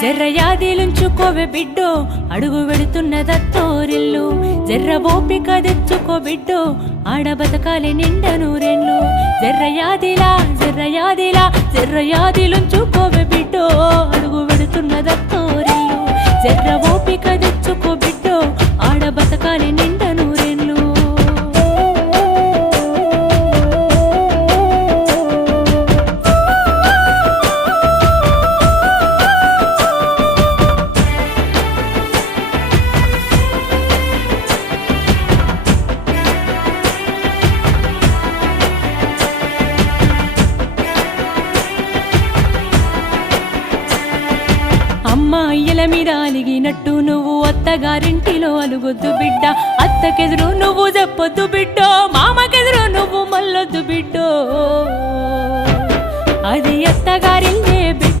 జర్ర యాదిలుంచుకోవే బిడ్డో అడుగు వెడుతున్నదత్తోరిల్లు జర్ర ఓపిక తెచ్చుకో బిడ్డో ఆడ బతకాలి నిండా నూరెళ్ళు జర్ర యాదిలా జర్ర యాదిలుంచుకోవే బిడ్డో అడుగు వెడుతున్నదత్తోరిల్లు జర్ర ఓపిక తెచ్చుకో బిడ్డో ఆడ బతకాలి నిండా నూరెళ్ళు అమ్మ అయ్యల మీద అలిగినట్టు నువ్వు అత్తగారింటిలో అలుగొద్దు బిడ్డ అత్తకెదురు నువ్వు చెప్పొద్దు బిడ్డో మామకెదురు నువ్వు మల్లొద్దు బిడ్డో అది అత్తగారిల్లే బిడ్డ